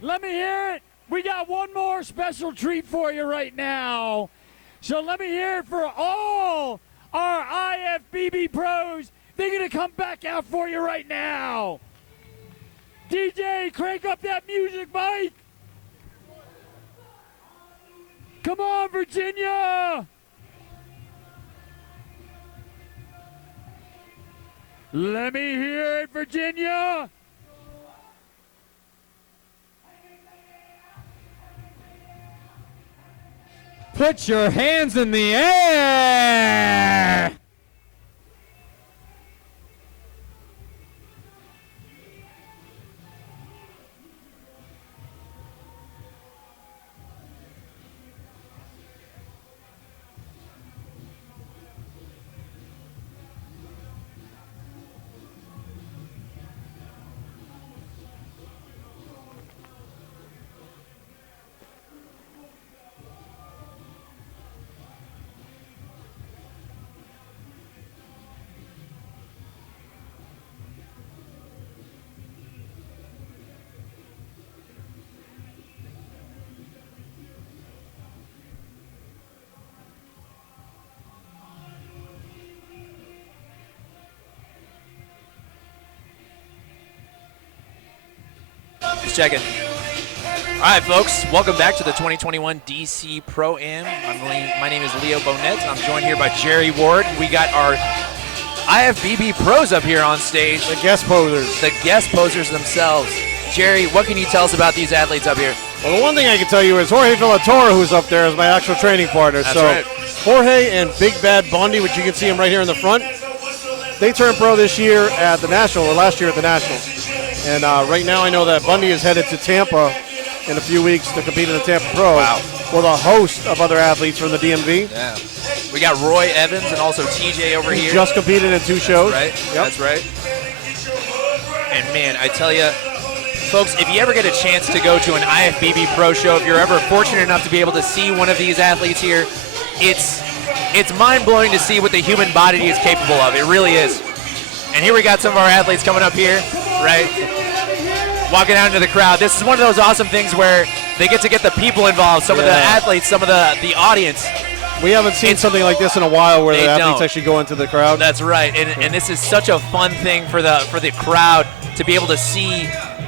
Let me hear it. We got one more special treat for you right now. So let me hear it for all our IFBB pros. They're going to come back out for you right now. DJ, crank up that music, Mike. Come on, Virginia. Let me hear it, Virginia. Put your hands in the air. Just checking. All right, folks, welcome back to the 2021 DC Pro-Am. My name is Leo Bonet. I'm joined here by Jerry Ward. We got our IFBB pros up here on stage. The guest posers. The guest posers themselves. Jerry, what can you tell us about these athletes up here? Well, the one thing I can tell you is Jorge Villatora, who's up there, is my actual training partner. That's so right. Jorge and Big Bad Bundy, which you can see him right here in the front, they turned pro this year at the National, or last year at the Nationals. And right now I know that Bundy is headed to Tampa in a few weeks to compete in the Tampa Pro. Wow. With a host of other athletes from the DMV. Yeah. We got Roy Evans and also TJ over He here. just competed in 2 shows. Right. Yep. That's right. And man, I tell you, folks, if you ever get a chance to go to an IFBB Pro show, if you're ever fortunate enough to be able to see one of these athletes here, it's mind-blowing to see what the human body is capable of. It really is. And here we got some of our athletes coming up here, right? Walking out into the crowd. This is one of those awesome things where they get to get the people involved, some of the athletes, some of the audience. We haven't seen something like this in a while where They the athletes don't. actually go into the crowd. That's right, and this is such a fun thing for the crowd to be able to see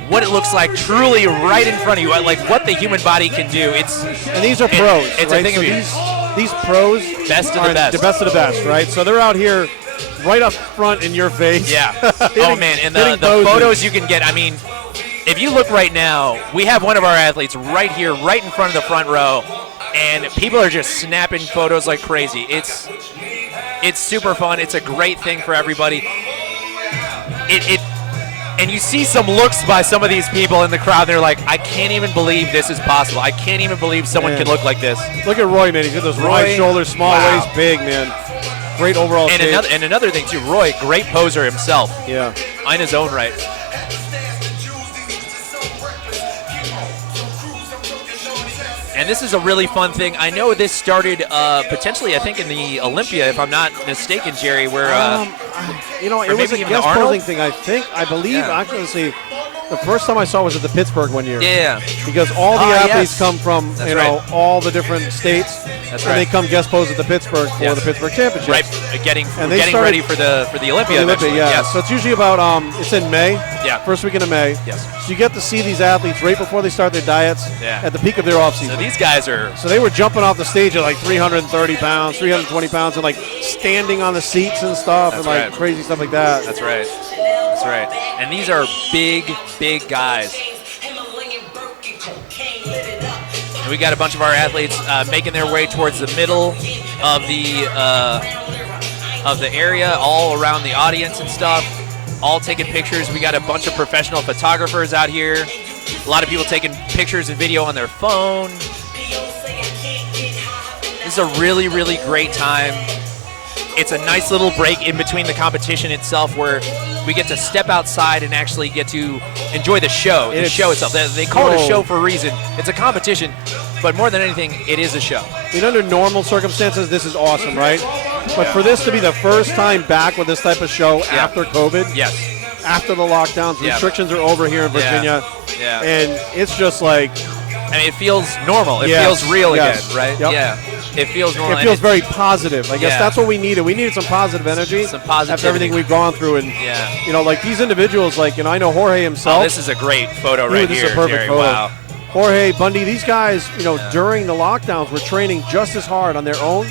what it looks like truly right in front of you, like what the human body can do. And these are pros, It's right? a thing So of beauty. these pros Best of are the best. the best of the best, right? So they're out here right up front in your face. Yeah. Hitting- Oh man, and the hitting poses. photos you can get. I mean, if you look right now, we have one of our athletes right here, right in front of the front row, and people are just snapping photos like crazy. It's super fun. It's a great thing for everybody. And you see some looks by some of these people in the crowd. They're like, I can't even believe this is possible. I can't even believe someone can look like this. Look at Roy, man. He's got those wide shoulders, small waist, big, man. Great overall shape. And another thing too, Roy, great poser himself. Yeah. In his own right. And this is a really fun thing. I know this started potentially, I think, in the Olympia, if I'm not mistaken, Jerry, where you know, or it was a maybe even guest the Arnold? posing thing, I believe. Yeah. Actually, let's see. The first time I saw was at the Pittsburgh one year. Yeah. Because all the athletes yes. come from, That's you know, right. all the different states. That's and right. they come guest pose at the Pittsburgh for Yes. the Pittsburgh Championship. Right, getting And they getting started- ready for the Olympia. Yeah, eventually. yeah. Yes. So it's usually about, it's in May. Yeah. First weekend of May. Yes. So you get to see these athletes right before they start their diets Yeah. at the peak of their offseason. So these guys are. So they were jumping off the stage at like 330 pounds, 320 pounds, and like standing on the seats and stuff, That's and like right. crazy stuff like that. That's right. That's right. And these are big, big guys. And we got a bunch of our athletes making their way towards the middle of the area, all around the audience and stuff, all taking pictures. We got a bunch of professional photographers out here. A lot of people taking pictures and video on their phone. This is a really, really great time. It's a nice little break in between the competition itself where we get to step outside and actually get to enjoy the show, the show itself. They call it a show for a reason. It's a competition, but more than anything, it is a show. I mean, under normal circumstances, this is awesome, right? But for this to be the first time back with this type of show after COVID, yes, after the lockdowns, restrictions are over here in Virginia. Yeah. And it's just like, I mean, it feels normal. It feels real again, right? Yep. Yeah. It feels normal. It feels very positive. I guess that's what we needed. We needed some positive energy. Some positivity. After everything we've gone through. And, you know, like these individuals, like, you know, I know Jorge himself. Oh, this is a great photo right this here, is a perfect Jerry. photo. Wow. Jorge, Bundy, these guys, you know, during the lockdowns were training just as hard on their own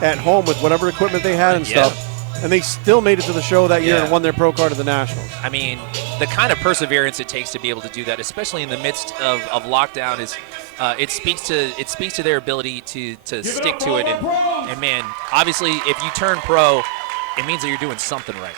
at home with whatever equipment they had and stuff. And they still made it to the show that year and won their pro card at the Nationals. I mean, the kind of perseverance it takes to be able to do that, especially in the midst of lockdown, is it speaks to their ability to stick to it. And man, obviously, if you turn pro, it means that you're doing something right.